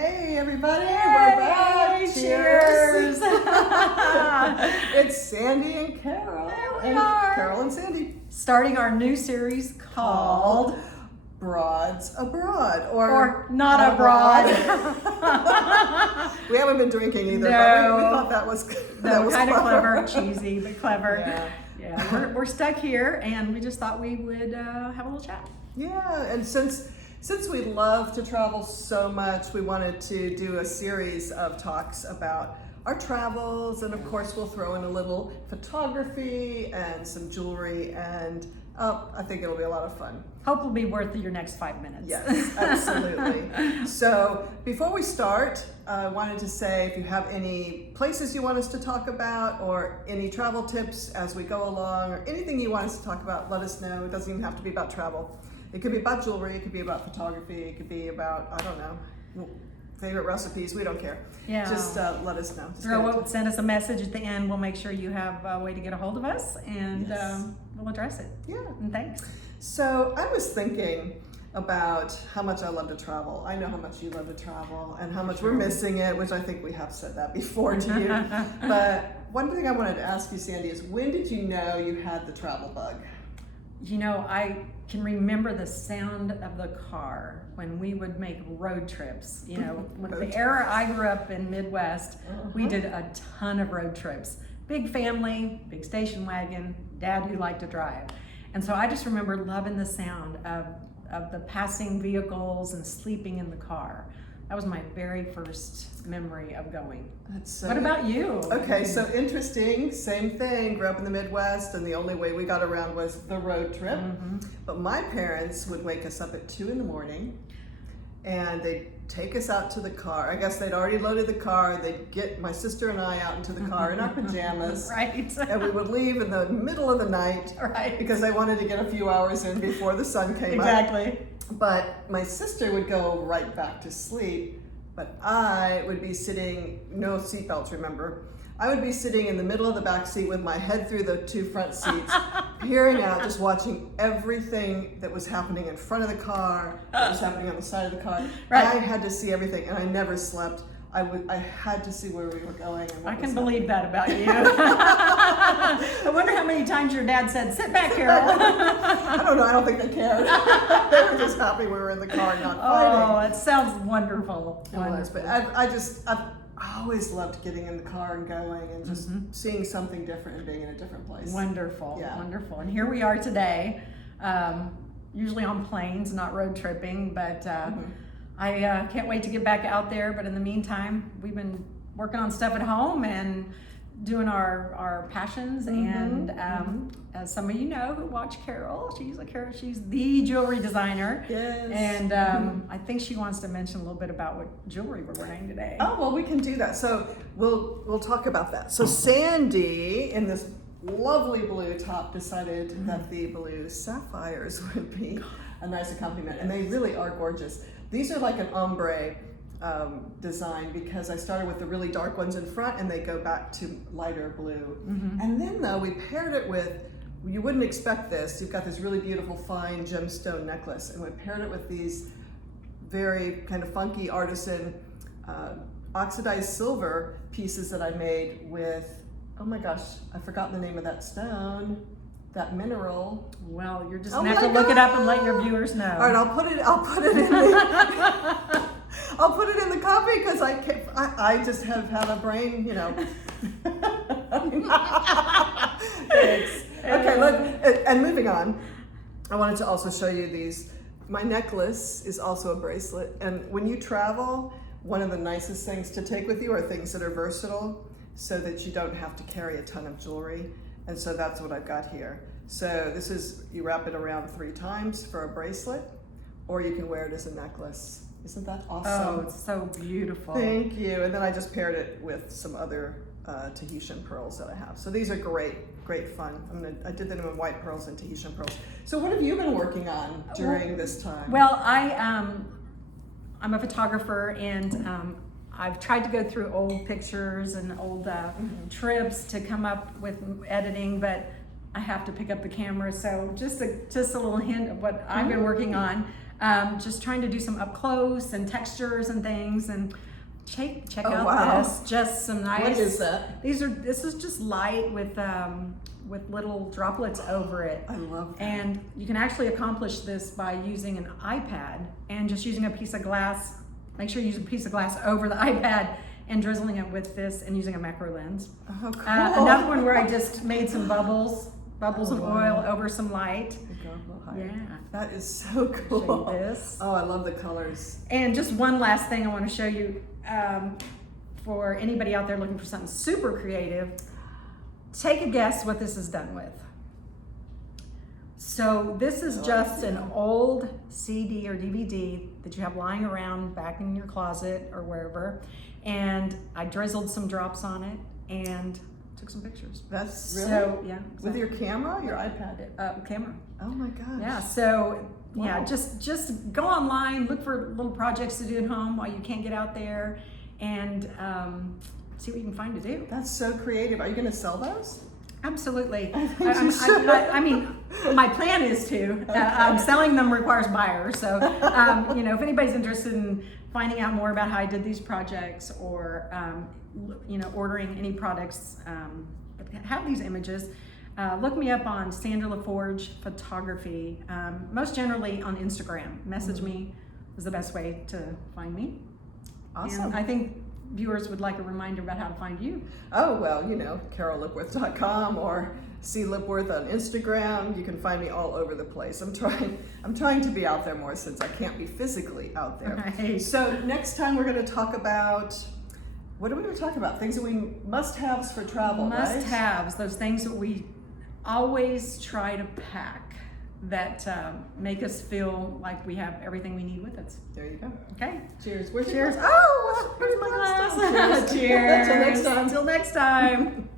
Hey everybody, Yay! we're back. Cheers! It's Sandy and Carol. There we are. Carol and Sandy. Starting our new series called Broads Abroad or Not Abroad. We haven't been drinking either, No. but we thought that was Kind of clever, cheesy, but clever. Yeah. We're stuck here, and we just thought we would have a little chat. Yeah, and since we love to travel so much, we wanted to do a series of talks about our travels, and of course we'll throw in a little photography and some jewelry, and I think it'll be a lot of fun. Hope will be worth your next 5 minutes. Yes, absolutely. So before we start, I wanted to say if you have any places you want us to talk about or any travel tips as we go along or anything you want us to talk about, let us know. It doesn't even have to be about travel. It could be about jewelry, it could be about photography, it could be about, I don't know, favorite recipes, we don't care. Yeah. Just let us know. Just Send us a message at the end. We'll make sure you have a way to get a hold of us, and Yes. we'll address it. Yeah. And thanks. So I was thinking about how much I love to travel. I know how much you love to travel and how much we're missing it, which I think we have said that before to you. But one thing I wanted to ask you, Sandy, is when did you know you had the travel bug? You know, I can remember the sound of the car when we would make road trips. You know, with the era I grew up in Midwest, we did a ton of road trips. Big family, big station wagon, dad who liked to drive. And so I just remember loving the sound of the passing vehicles and sleeping in the car. That was my very first memory of going. That's so What about you? Okay, so interesting, same thing, grew up in the Midwest, and the only way we got around was the road trip. But my parents would wake us up at 2 in the morning, and they'd take us out to the car. I guess they'd already loaded the car. They'd get my sister and I out into the car in our pajamas. Right. And we would leave in the middle of the night Right. because they wanted to get a few hours in before the sun came up. Exactly. But my sister would go right back to sleep, but I would be sitting, no seatbelts, remember? I would be sitting in the middle of the back seat with my head through the 2 front seats, peering out, just watching everything that was happening in front of the car, what was happening on the side of the car. Right. I had to see everything, and I never slept. I had to see where we were going. And what I was can happening. believe that about you. I wonder how many times your dad said, "Sit back, Carol." I don't know, I don't think they cared. They were just happy we were in the car and not fighting. Oh, it sounds wonderful. It was, but I've always loved getting in the car and going and just seeing something different and being in a different place. Wonderful, Yeah. wonderful. And here we are today, usually on planes, not road tripping, but I can't wait to get back out there. But in the meantime, we've been working on stuff at home and doing our passions. And as some of you know who watch Carol, she's the jewelry designer. Yes. And I think she wants to mention a little bit about what jewelry we're wearing today. Oh, well, we can do that. So we'll talk about that. So Sandy, in this lovely blue top, decided that the blue sapphires would be a nice accompaniment, and they really are gorgeous. These are like an ombre design because I started with the really dark ones in front and they go back to lighter blue. And then though we paired it with, you wouldn't expect this, you've got this really beautiful fine gemstone necklace, and we paired it with these very kind of funky artisan oxidized silver pieces that I made with, oh my gosh, I've forgotten the name of that stone, that mineral. Well, you're just Oh gonna have to my look it up and let God. your viewers know. All right, I'll put it in the I'll put it in the copy because I just have had a brain, you know. Thanks. Okay, look, and moving on, I wanted to also show you these. My necklace is also a bracelet, and when you travel, one of the nicest things to take with you are things that are versatile so that you don't have to carry a ton of jewelry. And so that's what I've got here. So this is, you wrap it around 3 times for a bracelet, or you can wear it as a necklace. Isn't that awesome? Oh, it's so beautiful. Thank you. And then I just paired it with some other Tahitian pearls that I have. So these are great fun. I did them in white pearls and Tahitian pearls. So what have you been working on during this time? Well, I'm a photographer, and I've tried to go through old pictures and old trips to come up with editing, but I have to pick up the camera. So just a little hint of what I've been working on. just trying to do some up close and textures and things, and check Oh, out wow. this. Just some nice. What is that? This is just light with little droplets over it. I love that. And you can actually accomplish this by using an iPad and just using a piece of glass. Make sure you use a piece of glass over the iPad and drizzling it with this and using a macro lens. Oh, cool. Another one where I just made some bubbles of wow. oil over some light. Go a little higher. Yeah. That is so cool. Show you this. Oh, I love the colors. And just one last thing I want to show you for anybody out there looking for something super creative. Take a guess what this is done with. So this is just an old CD or DVD that you have lying around back in your closet or wherever, and I drizzled some drops on it and took some pictures. That's really? So yeah, With your camera, your iPad? camera. Oh my gosh. Yeah, so yeah, Wow. just go online, look for little projects to do at home while you can't get out there, and see what you can find to do. That's so creative. Are you going to sell those? Absolutely. I think you should. I mean, my plan is to. Selling them requires buyers. So, if anybody's interested in finding out more about how I did these projects, or ordering any products that have these images, look me up on Sandra LaForge Photography. Most generally on Instagram. Message me is the best way to find me. Awesome. And I think viewers would like a reminder about how to find you. Oh, well, CarolLipworth.com or C Lipworth on Instagram. You can find me all over the place. I'm trying to be out there more since I can't be physically out there. Right. So next time we're going to talk about, what are we going to talk about? Things that we must-haves for travel, right? Must-haves, those things that we always try to pack that make us feel like we have everything we need with us. There you go. Okay. Cheers. Where's your Cheers. glass? Oh, where's my glass? Cheers. Cheers. Until next time. Until next time.